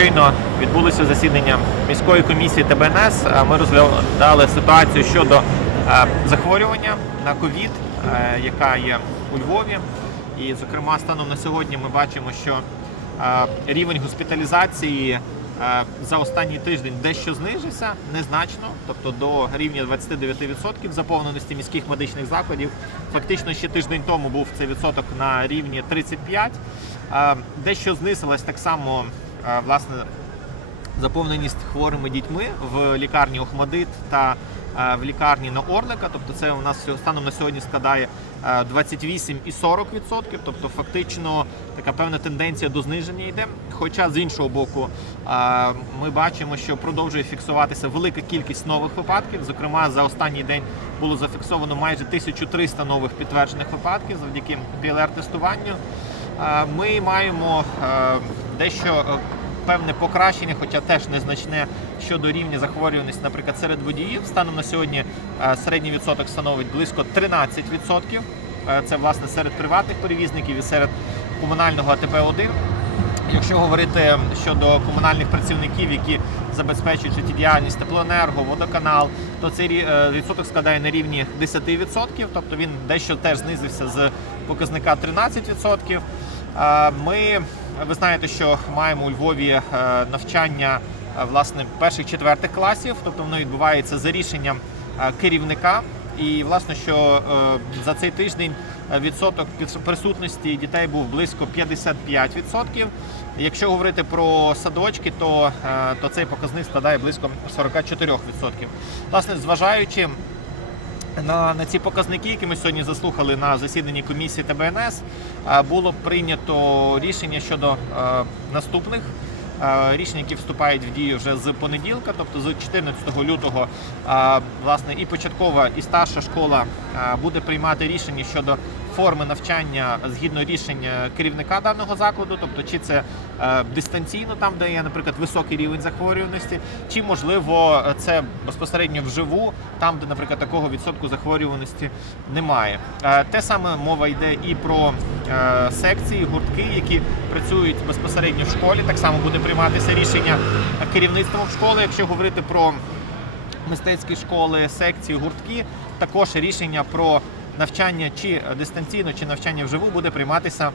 щойно відбулося засідання міської комісії ТБНС. Ми розглядали ситуацію щодо е, захворювання на ковід, е, яка є у Львові. І, зокрема, станом на сьогодні ми бачимо, що е, рівень госпіталізації за останній тиждень дещо знижився незначно, тобто до рівня 29% заповненості міських медичних закладів. Фактично ще тиждень тому був цей відсоток на рівні 35%. Е, Дещо знизилась так само власне заповненість хворими дітьми в лікарні Охмадит та в лікарні на Орлика. Тобто це у нас станом на сьогодні складає е, 28 і 40 відсотків. Тобто, фактично така певна тенденція до зниження йде. Хоча з іншого боку, ми бачимо, що продовжує фіксуватися велика кількість нових випадків. Зокрема, за останній день було зафіксовано майже 1300 нових підтверджених випадків завдяки ПЛР-тестуванню. Ми маємо дещо е, певне покращення, хоча теж незначне щодо рівня захворюваності, наприклад, серед водіїв. Станом на сьогодні е, середній відсоток становить близько 13%. Е, Це власне серед приватних перевізників і серед комунального АТП-1. Якщо говорити щодо комунальних працівників, які забезпечують життєдіяльність теплоенерго, водоканал, то цей відсоток складає на рівні 10%, тобто він дещо теж знизився з показника 13%. Ми, ви знаєте, що маємо у Львові е, навчання е, власне перших четвертих класів, тобто воно відбувається за рішенням е, керівника. І власне, що за цей тиждень відсоток присутності дітей був близько 55%. Якщо говорити про садочки, то, то цей показник складає близько 44%. Власне, зважаючи на, на ці показники, які ми сьогодні заслухали на засіданні комісії ТБНС, е, було прийнято рішення щодо е, наступних е, рішень, які вступають в дію вже з понеділка, тобто з 14 лютого, власне, і початкова, і старша школа буде приймати рішення щодо форми навчання згідно рішення керівника даного закладу, тобто чи це е, дистанційно, там де є, наприклад, високий рівень захворюваності, чи можливо це безпосередньо вживу, там, де, наприклад, такого відсотку захворюваності немає. Е, Те саме мова йде і про е, секції, гуртки, які працюють безпосередньо в школі. Так само буде прийматися рішення керівництвом школи, якщо говорити про мистецькі школи, секції, гуртки. Також рішення про навчання чи дистанційно, чи навчання вживу буде прийматися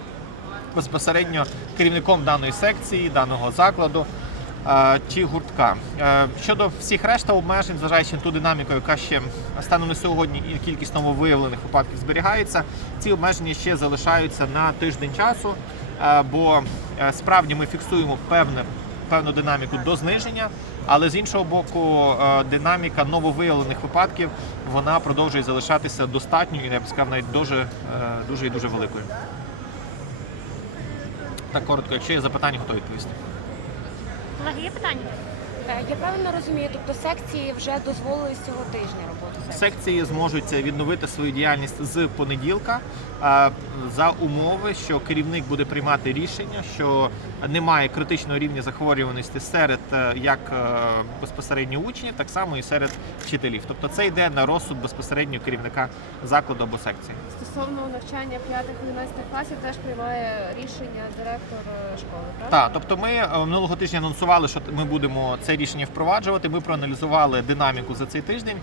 безпосередньо керівником даної секції, даного закладу е, чи гуртка. Е, Щодо всіх решта обмежень, зважаючи на ту динаміку, яка ще станом на сьогодні і кількість нововиявлених випадків зберігається, ці обмеження ще залишаються на тиждень часу, е, бо справді ми фіксуємо певне певну динаміку до зниження, але з іншого боку, е, динаміка нововиявлених випадків вона продовжує залишатися достатньою я б сказав навіть дуже, е, дуже і дуже великою. Так коротко, якщо є запитання, готові відповісти. Колеги, є питання? Е, Я правильно розумію, тобто секції вже дозволили з цього тижня роботу секції? Секції зможуть відновити свою діяльність з понеділка е, за умови, що керівник буде приймати рішення, що немає критичного рівня захворюваності серед е, як безпосередньо учнів, так само і серед вчителів. Тобто це йде на розсуд безпосередньо керівника закладу або секції. Стосовно навчання 5-11 класів теж приймає рішення директор школи, правда? Так, тобто ми минулого тижня анонсували, що ми будемо рішення впроваджувати. Ми проаналізували динаміку за цей тиждень.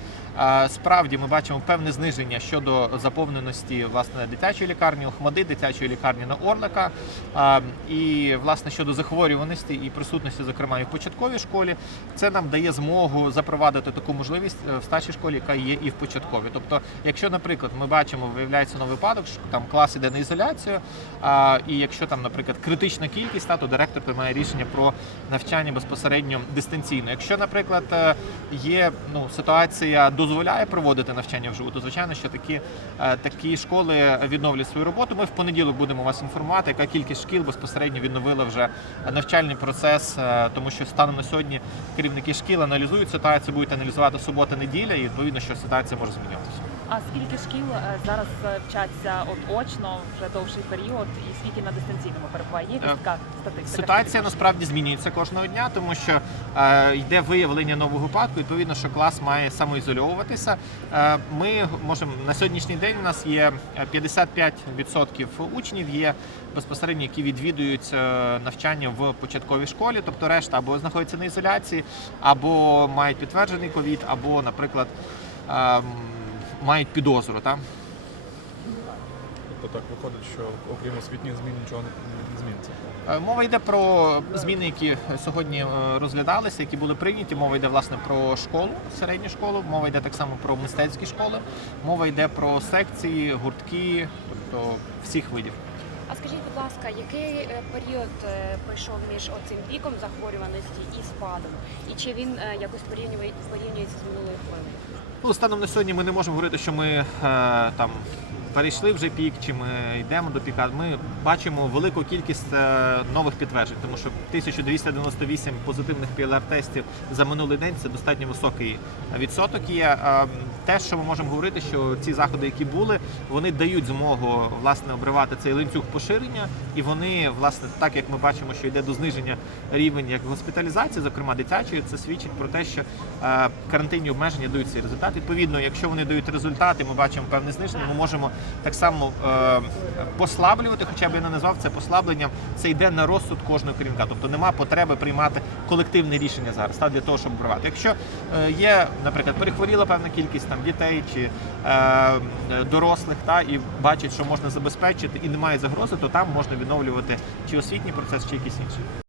Справді ми бачимо певне зниження щодо заповненості власне дитячої лікарні Охмади, дитячої лікарні на Орлика. І власне щодо захворюваності і присутності, зокрема і в початковій школі, це нам дає змогу запровадити таку можливість е, в старшій школі, яка є і в початковій. Тобто, якщо, наприклад, ми бачимо, виявляється новий випадок, що там клас іде на ізоляцію, і якщо там, наприклад, критична кількість, то директор приймає рішення про навчання безпосередньо дистанційно. Якщо, наприклад, е, є ну, ситуація дозволяє проводити навчання вживу, то звичайно, що такі, е, такі школи відновлюють свою роботу. Ми в понеділок будемо вас інформувати, яка кількість шкіл безпосередньо відновила вже навчальний процес, е, тому що станом на сьогодні керівники шкіл аналізують ситуацію, будуть аналізувати субота-неділя, і відповідно, що ситуація може змінюватися. А скільки шкіл е, зараз е, вчаться от очно вже довший період, і скільки на дистанційному перебуває? Є якась Е, така статистика? Ситуація насправді змінюється кожного дня, тому що е, йде виявлення нового випадку. Відповідно, що клас має самоізольовуватися. Е, ми можемо на сьогоднішній день. У нас є 55% учнів є безпосередньо, які відвідують е, навчання в початковій школі, тобто решта або знаходяться на ізоляції, або мають підтверджений ковід, або, наприклад, ем, мають підозру. так? Тобто так виходить, що окрім освітніх змін нічого не, зміниться. Е, Мова йде про зміни, які сьогодні е, розглядалися, які були прийняті. Мова йде власне про школу, середню школу. Мова йде так само про мистецькі школи. Мова йде про секції, гуртки, тобто всіх видів. А скажіть, будь ласка, який е, період е, пройшов між оцим піком захворюваності і спадом? І чи він е, якось порівнює- порівнюється з минулою хвилею? Ну, станом на сьогодні ми не можемо говорити, що ми там перейшли вже пік, чи ми йдемо до піка. Ми бачимо велику кількість е, нових підтверджень, тому що 1298 позитивних ПЛР-тестів за минулий день це достатньо високий відсоток. Є Е, те, що ми можемо говорити, що ці заходи, які були, вони дають змогу власне обривати цей ланцюг поширення, і вони, власне, так як ми бачимо, що йде до зниження рівень як госпіталізації, зокрема дитячої, це свідчить про те, що е, карантинні обмеження дають цей результат. Відповідно, якщо вони дають результат, і ми бачимо певне зниження, ми можемо так само е, послаблювати, хоча б я не назвав це послабленням. Це йде на розсуд кожного керівника. Тобто нема потреби приймати колективне рішення зараз та, для того, щоб обривати. Якщо е, є, наприклад, перехворіла певна кількість там дітей чи е, дорослих, та і бачать, що можна забезпечити, і немає загрози, то там можна відновлювати чи освітній процес, чи якийсь інший.